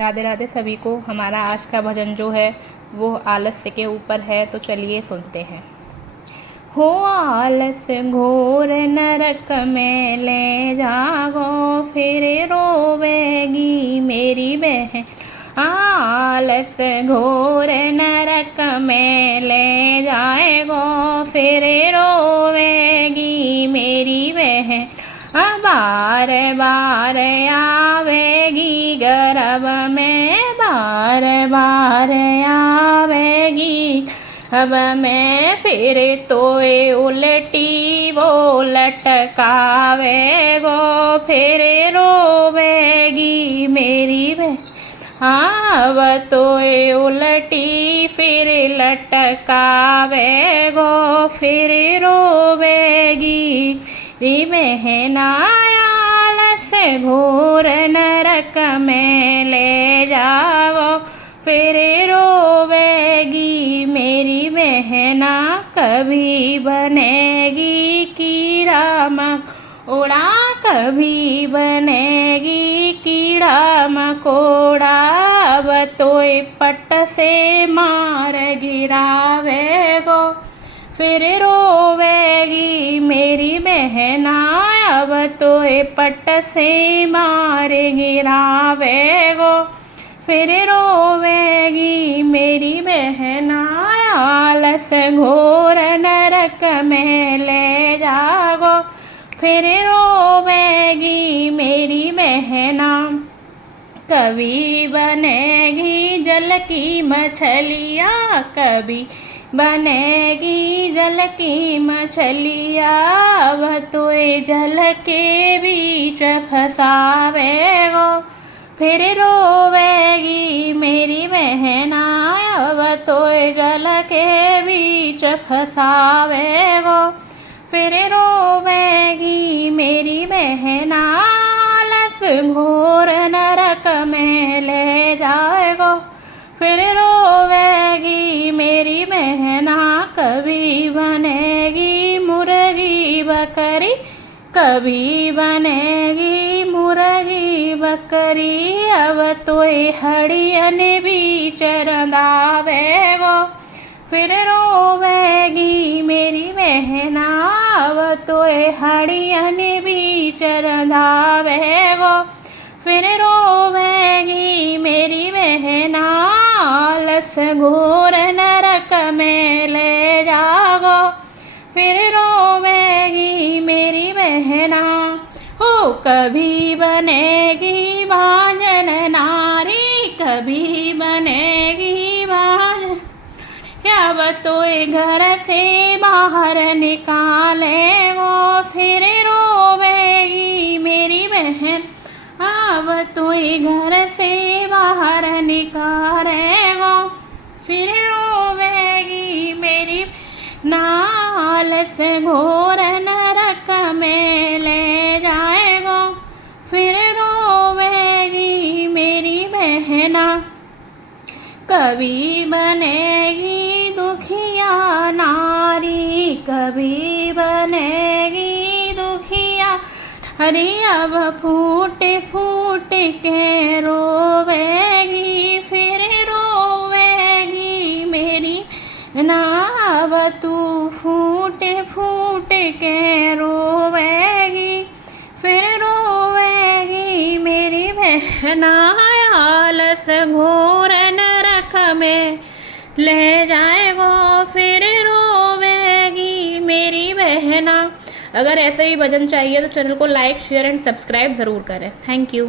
राधे राधे सभी को। हमारा आज का भजन जो है वो आलस्य के ऊपर है, तो चलिए सुनते हैं। हो आलस्य घोर नरक में ले जागो, फिर रोवेगी मेरी बहन। आलस्य घोर नरक में ले जाएगो, फिर रोवेगी मेरी बहन। बार बार आवेगी गर्भ में, बार बार आवेगी अब मैं, फिर तोए उल्टी वो लटकावे गो, फिर रोवेगी मेरी बहन। अब तोए उल्टी फिर लटकावे गो, फिर रोवेगी मेरी बहन। आलस्य घोर नरक में ले जाओ, फिर रोवेगी मेरी बहना। कभी बनेगी कीड़ा मकोड़ा, कभी बनेगी कीड़ा मकोड़ा, अब तोय पट से मार गिरावे गो, फिर रोवेगी मेरी बहना। अब तोय पट से मार गिरावे गो, फिर रोवेगी मेरी बहना। आलस्य घोर नरक में ले जागो, फिर रोवेगी मेरी बहना। कभी बनेगी जल की मछलियाँ, कभी बनेगी जल की मछलियाँ, अब तोय जल के बीच फंसावे गो, फिर रोवेगी मेरी बहना। अब तोय जल के बीच फंसावे गो, फिर रोवेगी मेरी बहना। आलस्य घोर नरक में ले जाएगो, फिर रोवेगी मेरी बहना। कभी बनेगी मुर्गी बकरी, कभी बनेगी मुर्गी बकरी, अब तोय हड़ियन बीच रंधावे गो, फिर रोवेगी मेरी बहना। अब तोय हड़ियन बीच रंधावे गो, फिर रोवेगी मेरी बहना। आलस्य घोर नरक में ले जागो, फिर रोवेगी मेरी बहना। हो कभी बनेगी भाजन नारी, कभी बनेगी भाजन, अब तोय घर से बाहर निकाले गो, फिर रोवेगी मेरी बहन। अब तोय घर से बाहर निकाले गो, फिर रोवेगी मेरी। आलस्य घोर नरक में ले जाएगो, फिर रोवेगी मेरी बहना। कभी बनेगी दुखिया नारी, कभी बनेगी दुखिया नारी, अब फूट फूट के रोवेगी, फिर रोवेगी मेरी बहना। अब तू फूट फूट के रोवेगी, फिर रोवेगी मेरी बहना। आलस्य घोर नरक में ले जाएगो, फिर रोवेगी मेरी बहना। अगर ऐसे ही भजन चाहिए तो चैनल को लाइक शेयर एंड सब्सक्राइब ज़रूर करें। Thank you.